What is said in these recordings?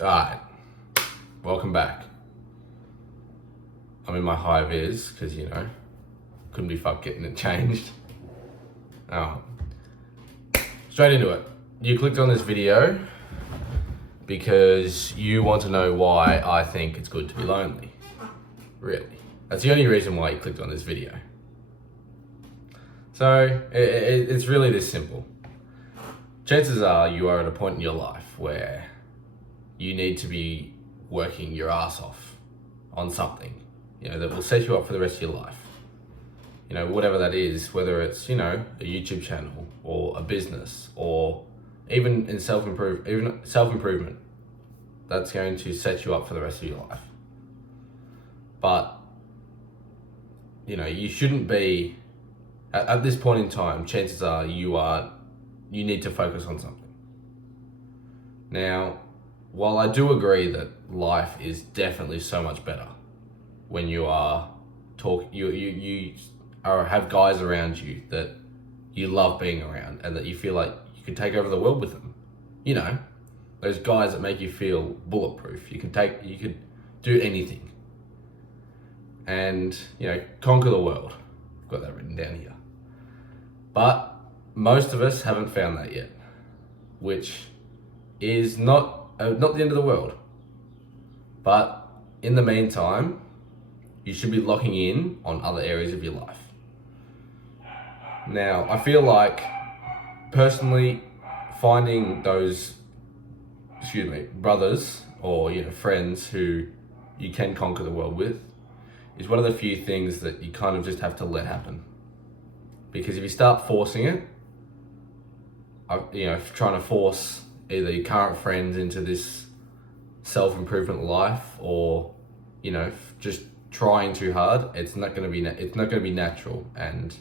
Alright, welcome back. I'm in my high vis because, couldn't be fucked getting it changed. Straight into it. You clicked on this video because you want to know why I think it's good to be lonely. Really. That's the only reason why you clicked on this video. So, it's really this simple. Chances are you are at a point in your life where you need to be working your ass off on something, that will set you up for the rest of your life. Whatever that is, whether it's, a YouTube channel or a business or even in self-improvement, that's going to set you up for the rest of your life. But, you shouldn't be, at this point in time, chances are you need to focus on something. Now, while I do agree that life is definitely so much better when you are have guys around you that you love being around and that you feel like you could take over the world with them. Those guys that make you feel bulletproof. You could do anything and, conquer the world. I've got that written down here. But most of us haven't found that yet, which is not the end of the world. But in the meantime, you should be locking in on other areas of your life. Now, I feel like, personally, finding those, brothers or, friends who you can conquer the world with is one of the few things that you kind of just have to let happen. Because if you start forcing it, trying to force either your current friends into this self-improvement life or, just trying too hard, it's not going to be natural, and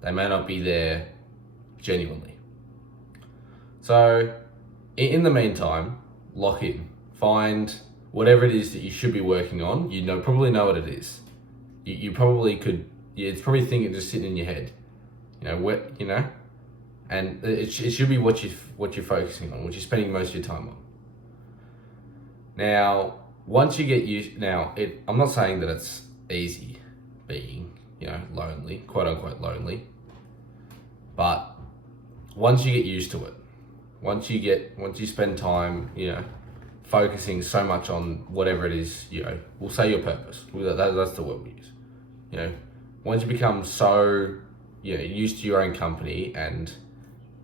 they may not be there genuinely. So in the meantime, lock in, find whatever it is that you should be working on. Probably know what it is. You probably could, it's probably thinking just sitting in your head, and it should be what you're focusing on, what you're spending most of your time on. Now, once you get used, I'm not saying that it's easy being, lonely, quote unquote lonely, but once you get used to it, once you spend time, focusing so much on whatever it is, we'll say your purpose, that's the word we use, once you become so, used to your own company and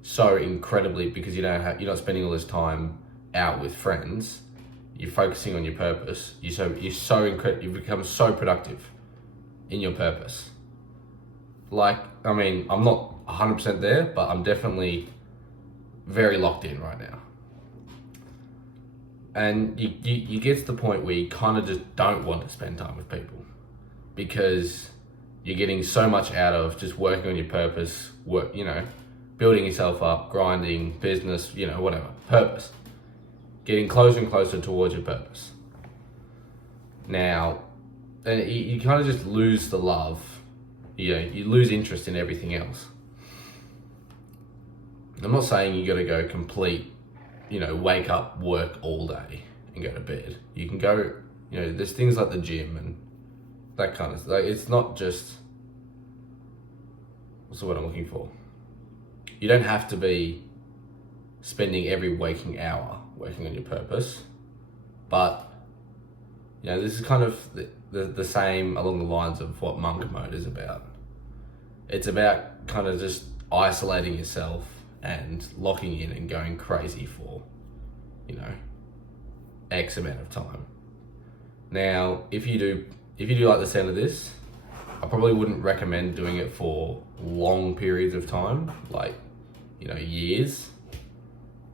so incredibly, because you're not spending all this time out with friends, you're focusing on your purpose. You've become so productive in your purpose. I'm not 100% there, but I'm definitely very locked in right now. And you get to the point where you kind of just don't want to spend time with people because you're getting so much out of just working on your purpose, building yourself up, grinding, business, whatever, purpose. Getting closer and closer towards your purpose. Now, you kind of just lose the love, you lose interest in everything else. I'm not saying you got to go complete, wake up, work all day and go to bed. You can go, there's things like the gym and that kind of stuff. It's not just, what's the word I'm looking for? You don't have to be spending every waking hour working on your purpose, but this is kind of the same along the lines of what monk mode is about. It's about kind of just isolating yourself and locking in and going crazy for X amount of time. Now, if you do like the sound of this, I probably wouldn't recommend doing it for long periods of time, like years.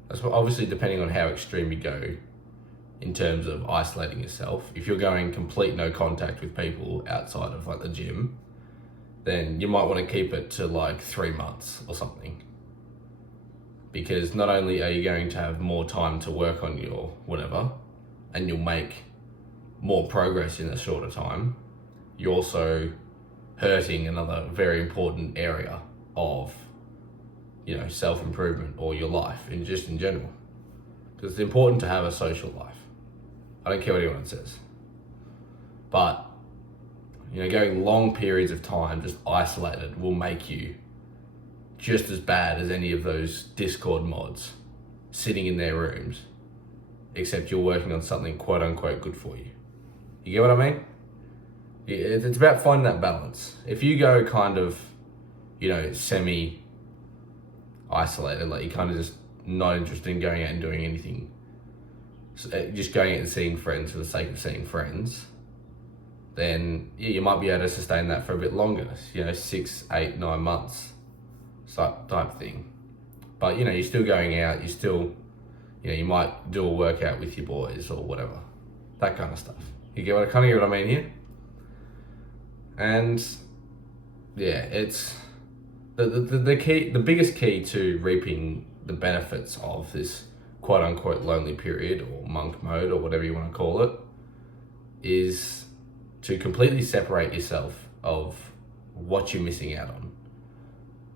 That's obviously depending on how extreme you go in terms of isolating yourself. If you're going complete no contact with people outside of the gym, then you might want to keep it to 3 months or something. Because not only are you going to have more time to work on your whatever, and you'll make more progress in a shorter time, you're also hurting another very important area of self-improvement or your life in general. because it's important to have a social life. I don't care what anyone says. But, going long periods of time just isolated will make you just as bad as any of those Discord mods sitting in their rooms, except you're working on something quote unquote good for you. You get what I mean? It's about finding that balance. If you go kind of, semi isolated, like you're kind of just not interested in going out and doing anything, just going out and seeing friends for the sake of seeing friends, then you might be able to sustain that for a bit longer, 6, 8, 9 months type thing. But you're still going out, you still, you might do a workout with your boys or whatever, that kind of stuff. You get what I mean here? And yeah, it's the key, the biggest key to reaping the benefits of this quote unquote lonely period or monk mode or whatever you want to call it is to completely separate yourself of what you're missing out on.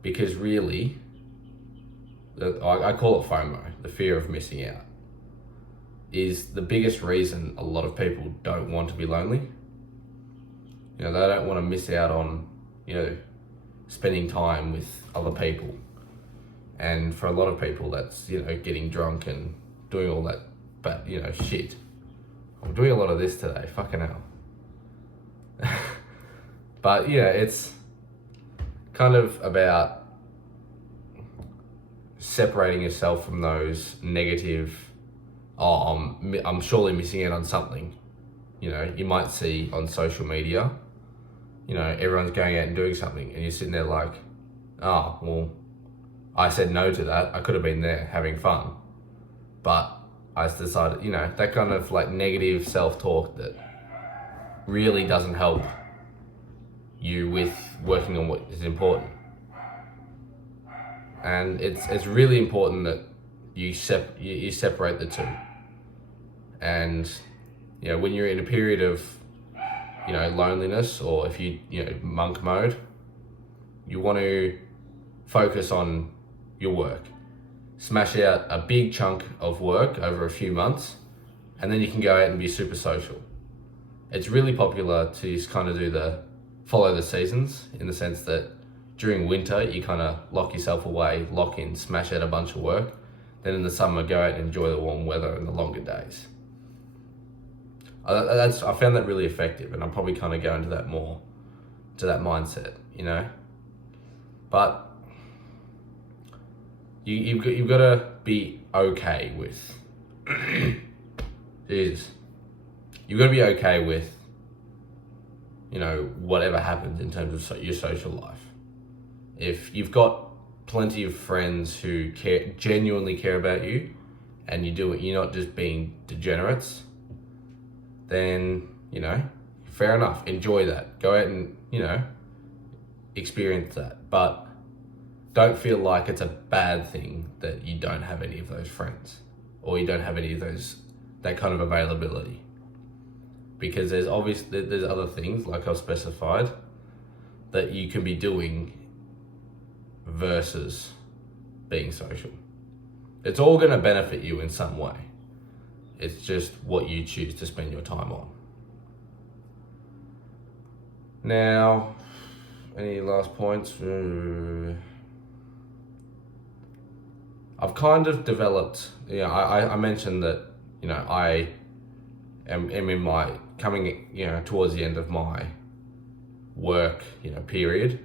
Because really, I call it FOMO, the fear of missing out, is the biggest reason a lot of people don't want to be lonely. They don't want to miss out on, spending time with other people. And for a lot of people, that's, getting drunk and doing all that, shit. I'm doing a lot of this today, fucking hell. But it's kind of about separating yourself from those negative, I'm surely missing out on something. You might see on social media, everyone's going out and doing something and you're sitting there like, oh, well, I said no to that. I could have been there having fun. But I decided, that kind of like negative self-talk that really doesn't help you with working on what is important. And it's really important that you separate the two. And when you're in a period of loneliness, or if you monk mode, you want to focus on your work. Smash out a big chunk of work over a few months, and then you can go out and be super social. It's really popular to just kind of follow the seasons, in the sense that during winter you kind of lock yourself away, lock in, smash out a bunch of work. Then in the summer, go out and enjoy the warm weather and the longer days. I found that really effective, and I'm probably kind of going to that more, to that mindset, But you've got to be okay with, Jesus, you've got to be okay with, whatever happens in terms of your social life. If you've got plenty of friends who genuinely care about you, and you do it, you're not just being degenerates, then, fair enough, enjoy that. Go out and, experience that. But don't feel like it's a bad thing that you don't have any of those friends, or you don't have any of that kind of availability. Because there's other things, like I've specified, that you can be doing versus being social. It's all going to benefit you in some way. It's just what you choose to spend your time on. Now, any last points? I've kind of developed, I mentioned that, I am in my, coming, towards the end of my work, period.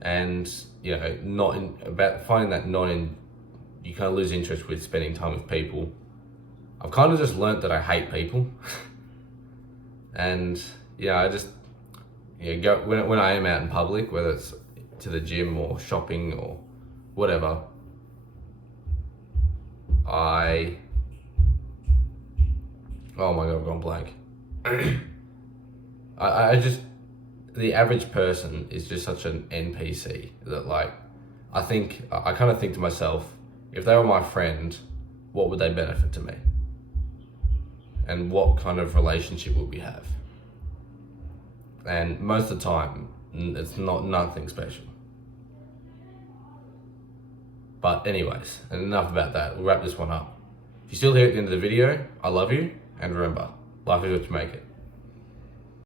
And, about finding that you kind of lose interest with spending time with people. I've kind of just learnt that I hate people. And, I just, go when I am out in public, whether it's to the gym or shopping or whatever, oh my God, I've gone blank. I just, the average person is just such an NPC that, like, I kind of think to myself, if they were my friend, what would they benefit to me? And what kind of relationship would we have? And most of the time, it's nothing special. But anyways, and enough about that. We'll wrap this one up. If you're still here at the end of the video, I love you, and remember, life is what you make it.